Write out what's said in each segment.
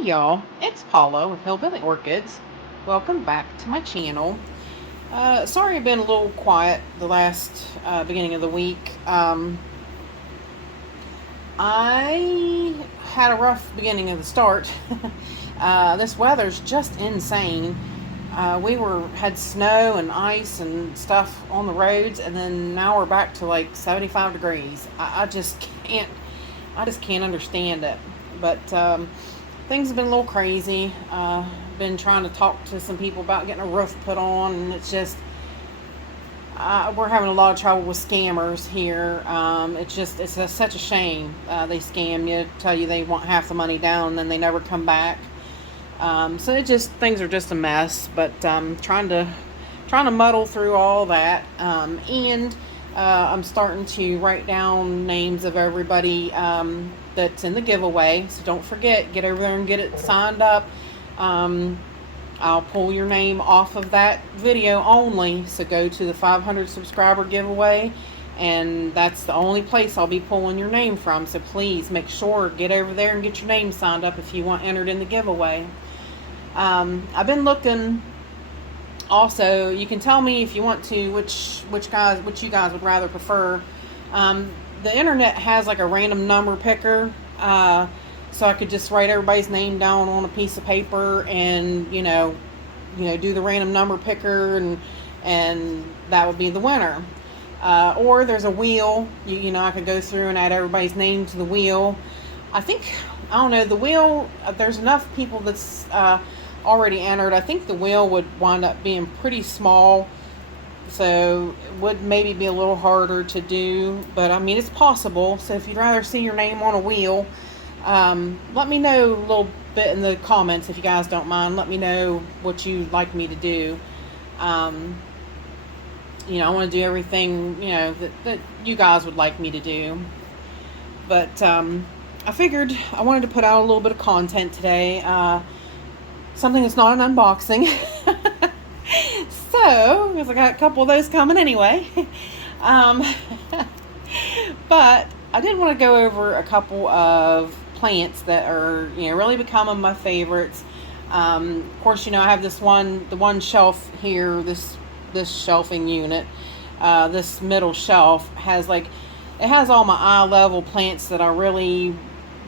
Hey y'all, it's Paula with Hillbilly Orchids. Welcome back to my channel. Sorry I've been a little quiet the last beginning of the week. I had a rough beginning of the start. This weather's just insane. We had snow and ice and stuff on the roads, and then now we're back to like 75 degrees. I just can't understand it. But things have been a little crazy. Been trying to talk to some people about getting a roof put on, and it's just we're having a lot of trouble with scammers here. It's such a shame. They scam you, tell you they want half the money down, and then they never come back. So things are just a mess. But trying to muddle through all that, and I'm starting to write down names of everybody that's in the giveaway. So don't forget, get over there and get it signed up. I'll pull your name off of that video only. So go to the 500 subscriber giveaway, and that's the only place I'll be pulling your name from. So please make sure, get over there and get your name signed up if you want entered in the giveaway. I've been looking. Also, you can tell me if you want to which you guys would rather prefer. The internet has like a random number picker, so I could just write everybody's name down on a piece of paper and do the random number picker, and that would be the winner. Or there's a wheel. I could go through and add everybody's name to the wheel. I don't know, the wheel, there's enough people that's already entered. I think the wheel would wind up being pretty small, so it would maybe be a little harder to do, but I mean, it's possible. So if you'd rather see your name on a wheel, let me know a little bit in the comments if you guys don't mind. Let me know what you'd like me to do. I want to do everything that you guys would like me to do, but I figured I wanted to put out a little bit of content today, something that's not an unboxing. So, because I got a couple of those coming anyway. But I did want to go over a couple of plants that are, really becoming my favorites. Of course, I have the one shelf here, this shelving unit. This middle shelf it has all my eye level plants that I really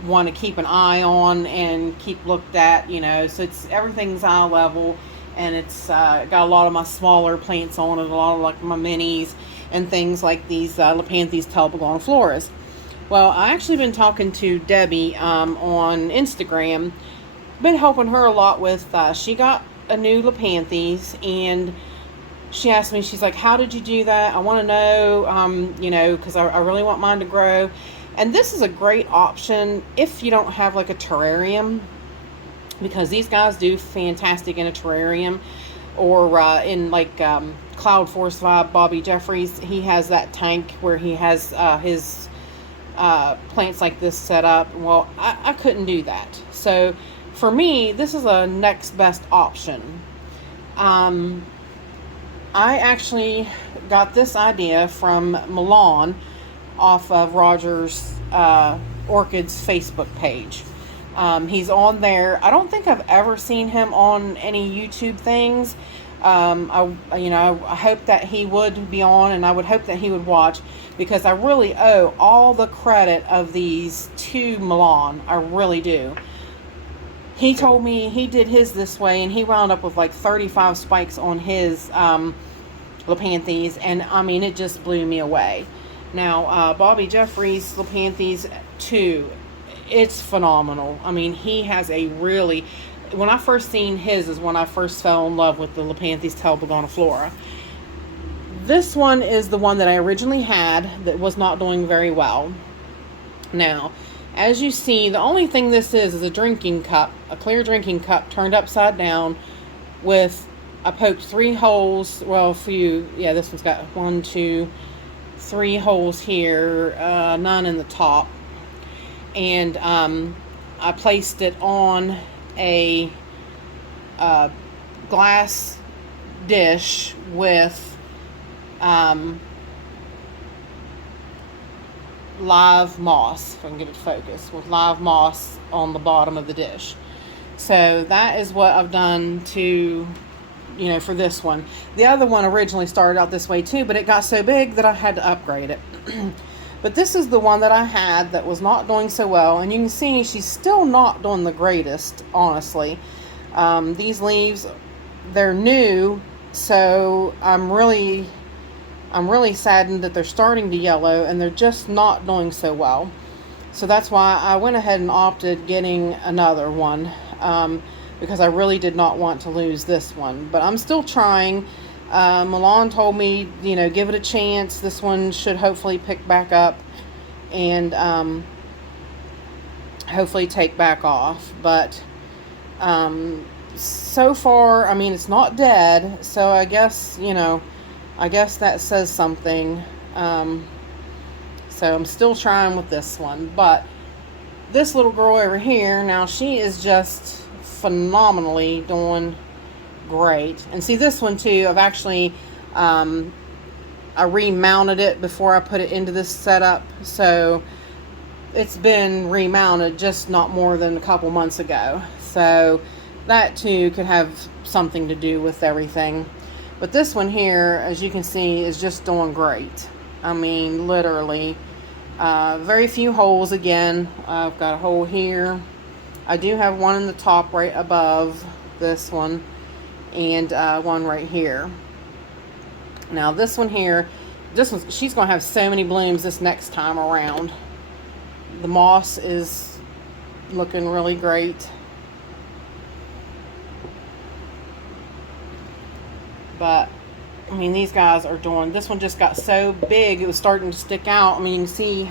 want to keep an eye on and keep looked at, so everything's eye level, and it's got a lot of my smaller plants on it, a lot of like my minis and things like these Lepanthes Telipogoniflora. Well, I actually been talking to Debbie on Instagram. Been helping her a lot with she got a new Lepanthes, and she asked me, she's like, how did you do that? I want to know, because I really want mine to grow. And this is a great option if you don't have like a terrarium, because these guys do fantastic in a terrarium, or in like Cloud Force Vibe, Bobby Jeffries, he has that tank where he has his plants like this set up. Well, I couldn't do that. So for me, this is a next best option. I actually got this idea from Milan off of Roger's Orchids Facebook page. He's on there. I don't think I've ever seen him on any YouTube things. I hope that he would be on, and I would hope that he would watch, because I really owe all the credit of these to Milan. I really do. He told me he did his this way, and he wound up with like 35 spikes on his Lepanthes, and I mean, it just blew me away. Now, Bobby Jeffries' Lepanthes too, it's phenomenal. I mean, he has when I first seen his is when I first fell in love with the Lepanthes Telipogoniflora. This one is the one that I originally had that was not doing very well. Now, as you see, the only thing this is a drinking cup, a clear drinking cup turned upside down with, I poked 3 holes, well, this one's got 1, 2, 3 holes here, none in the top, and I placed it on a glass dish with live moss, if I can get it focused, with live moss on the bottom of the dish. So that is what I've done to, for this one. The other one originally started out this way too, but it got so big that I had to upgrade it. But this is the one that I had that was not doing so well, and you can see she's still not doing the greatest, honestly. These leaves, they're new, so I'm really saddened that they're starting to yellow and they're just not doing so well. So that's why I went ahead and opted getting another one, because I really did not want to lose this one. But I'm still trying. Milan told me, give it a chance. This one should hopefully pick back up and hopefully take back off. But so far, I mean, it's not dead. So I guess, I guess that says something. So I'm still trying with this one. But this little girl over here, now she is just phenomenally doing great. And see, this one too, I've actually I remounted it before I put it into this setup, so it's been remounted just not more than a couple months ago, so that too could have something to do with everything. But this one here, as you can see, is just doing great. I mean, literally very few holes. Again, I've got a hole here. I do have one in the top right above this one, and one right here. Now this one here, she's gonna have so many blooms this next time around. The moss is looking really great. But I mean, these guys are doing, this one just got so big it was starting to stick out. I mean, you can see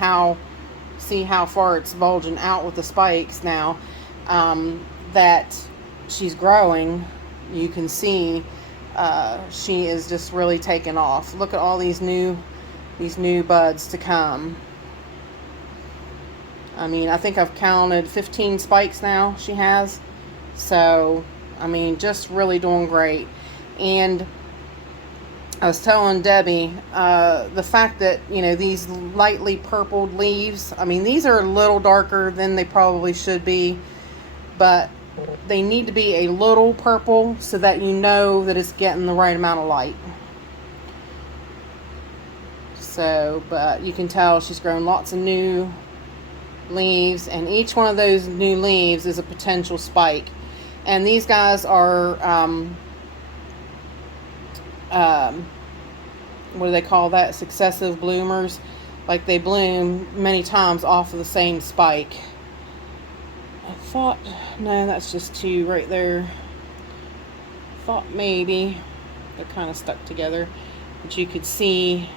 how far it's bulging out with the spikes now. That she's growing. You can see she is just really taking off. Look at all these new buds to come. I mean, I think I've counted 15 spikes now she has. So, I mean, just really doing great. And I was telling Debbie, the fact that, these lightly purpled leaves, I mean, these are a little darker than they probably should be, but they need to be a little purple so that you know that it's getting the right amount of light. So, but you can tell she's grown lots of new leaves, and each one of those new leaves is a potential spike. And these guys are, what do they call that? Successive bloomers. Like, they bloom many times off of the same spike. I thought, no, that's just two right there. Thought maybe they're kind of stuck together, but you could see,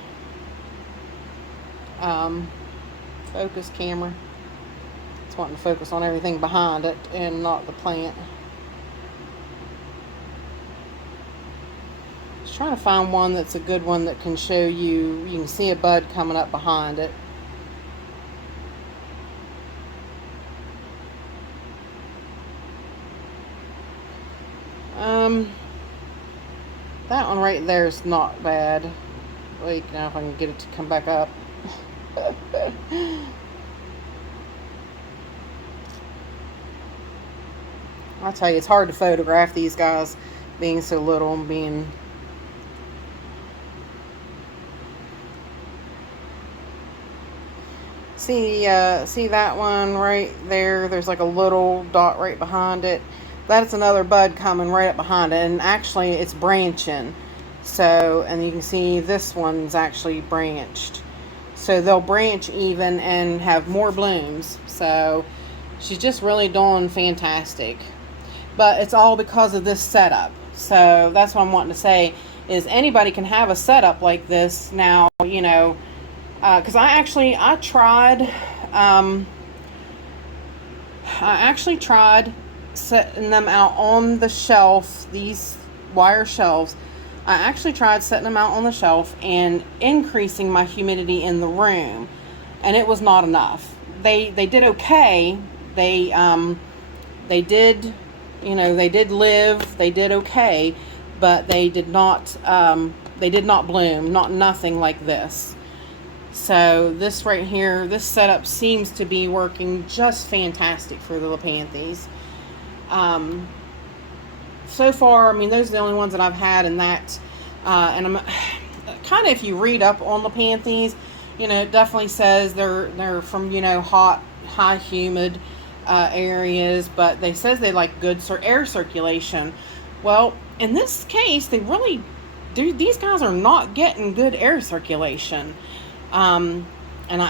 focus camera. It's wanting to focus on everything behind it and not the plant. Just trying to find one that's a good one that can show you. You can see a bud coming up behind it. That one right there is not bad. Wait, now if I can get it to come back up. I'll tell you, it's hard to photograph these guys being so little and being... See that one right there? There's like a little dot right behind it. That's another bud coming right up behind it, and actually it's branching. So, and you can see this one's actually branched. So they'll branch even and have more blooms. So she's just really doing fantastic. But it's all because of this setup. So that's what I'm wanting to say, is anybody can have a setup like this. Now, because I actually tried setting them out on the shelf, these wire shelves. I actually tried setting them out on the shelf and increasing my humidity in the room, and it was not enough. They did okay. They did, they did live. They did okay, but they did not bloom. Nothing like this. So this right here, this setup seems to be working just fantastic for the Lepanthes. So far, I mean, those are the only ones that I've had in that. And I'm kind of, if you read up on Lepanthes, it definitely says they're from, hot, high humid areas, but they says they like good air circulation. Well, in this case, they really do. These guys are not getting good air circulation. And I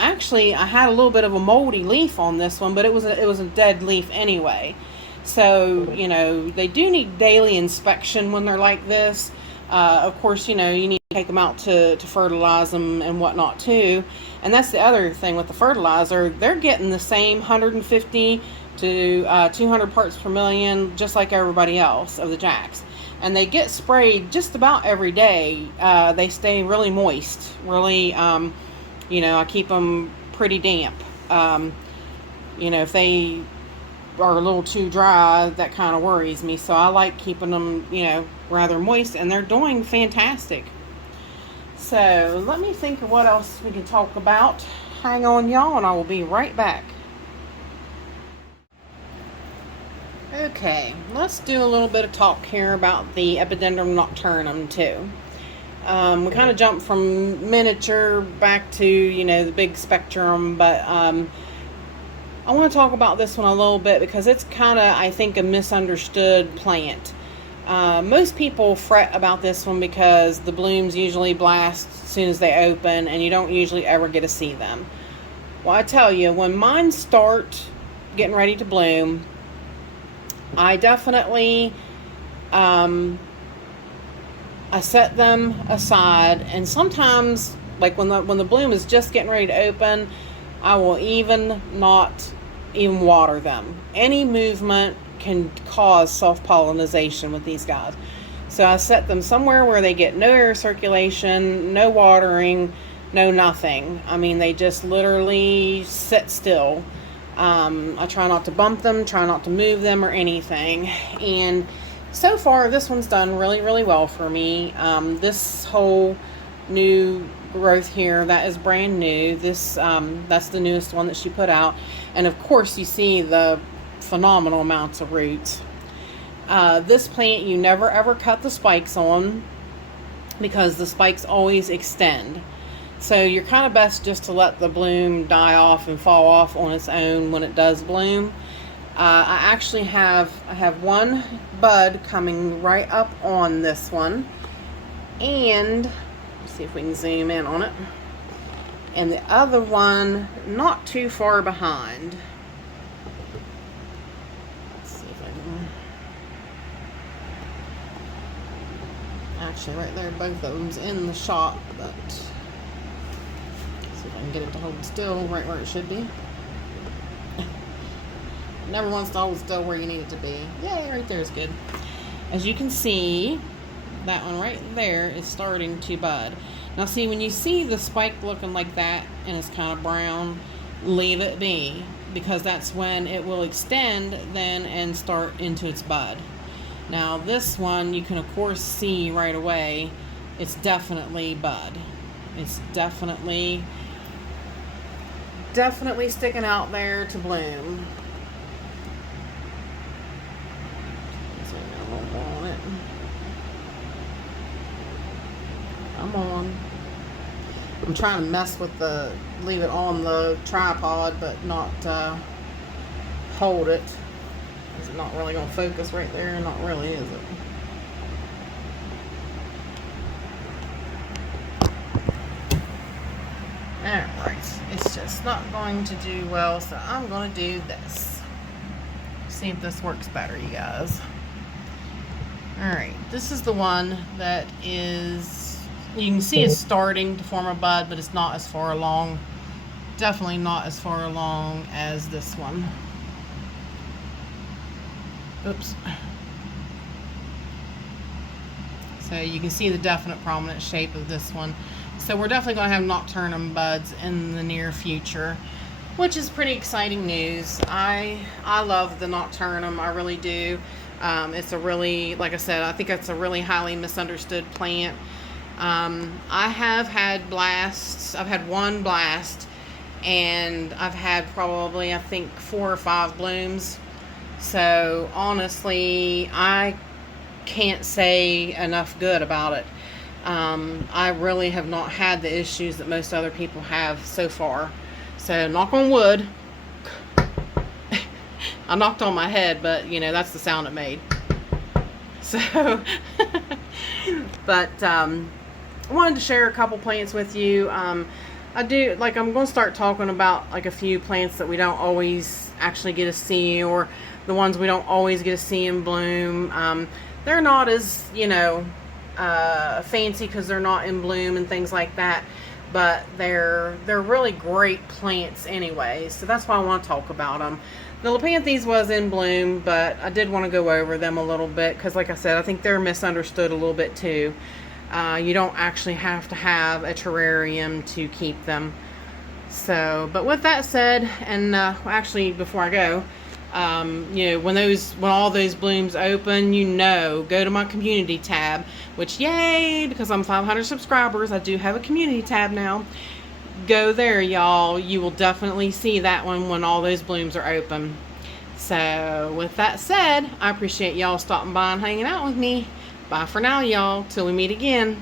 had a little bit of a moldy leaf on this one, but it was a dead leaf anyway. So, they do need daily inspection when they're like this. Of course, you need to take them out to fertilize them and whatnot too. And that's the other thing with the fertilizer. They're getting the same 150 to 200 parts per million, just like everybody else of the jacks. And they get sprayed just about every day. They stay really moist, really, I keep them pretty damp. If they are a little too dry, that kind of worries me. So I like keeping them, rather moist, and they're doing fantastic. So let me think of what else we can talk about. Hang on, y'all, and I will be right back. Okay, let's do a little bit of talk here about the Epidendrum Nocturnum too. We kind of jumped from miniature back to, the big spectrum, but I want to talk about this one a little bit because it's kind of, I think, a misunderstood plant. Most people fret about this one because the blooms usually blast as soon as they open, and you don't usually ever get to see them. Well, I tell you, when mine start getting ready to bloom, I definitely I set them aside, and sometimes, like when the bloom is just getting ready to open, I will not even water them. Any movement can cause self-pollination with these guys. So I set them somewhere where they get no air circulation, no watering, no nothing. I mean, they just literally sit still. I try not to bump them, try not to move them or anything. And so far, this one's done really, really well for me. This whole new growth here, that is brand new. This that's the newest one that she put out, and of course you see the phenomenal amounts of roots. This plant, you never ever cut the spikes on because the spikes always extend. So you're kind of best just to let the bloom die off and fall off on its own when it does bloom. I actually have one bud coming right up on this one, and see if we can zoom in on it, and the other one not too far behind. Let's see if I can, actually right there, both of them's in the shot, but let's see if I can get it to hold still right where it should be. Never wants to hold still where you need it to be. Yay, right there is good. As you can see, that one right there is starting to bud. Now see, when you see the spike looking like that and it's kind of brown, leave it be, because that's when it will extend then and start into its bud. Now this one, you can of course see right away, it's definitely bud. It's definitely sticking out there to bloom. Come on. I'm trying to mess with leave it on the tripod, but not hold it. Is it not really going to focus right there? Not really, is it? Alright, it's just not going to do well, so I'm going to do this. See if this works better, you guys. Alright, this is the one that is, you can see it's starting to form a bud, but it's not as far along. Definitely not as far along as this one. Oops. So you can see the definite prominent shape of this one. So we're definitely going to have nocturnum buds in the near future, which is pretty exciting news. I love the nocturnum, I really do. It's a really, like I said, I think it's a really highly misunderstood plant. I have had blasts. I've had one blast, and I've had probably, I think, 4 or 5 blooms. So honestly, I can't say enough good about it. I really have not had the issues that most other people have so far. So knock on wood. I knocked on my head, but you know, that's the sound it made. So, but I wanted to share a couple plants with you. I'm going to start talking about like a few plants that we don't always actually get to see, or the ones we don't always get to see in bloom. They're not as, you know, fancy because they're not in bloom and things like that, but they're really great plants anyway. So that's why I want to talk about them. The Lepanthes was in bloom, but I did want to go over them a little bit because, like I said, I think they're misunderstood a little bit too. You don't actually have to have a terrarium to keep them. So, but with that said, and actually before I go, you know, when all those blooms open, you know, go to my community tab, which yay, because I'm 500 subscribers, I do have a community tab now. Go there, y'all. You will definitely see that one when all those blooms are open. So with that said, I appreciate y'all stopping by and hanging out with me. Bye for now, y'all, till we meet again.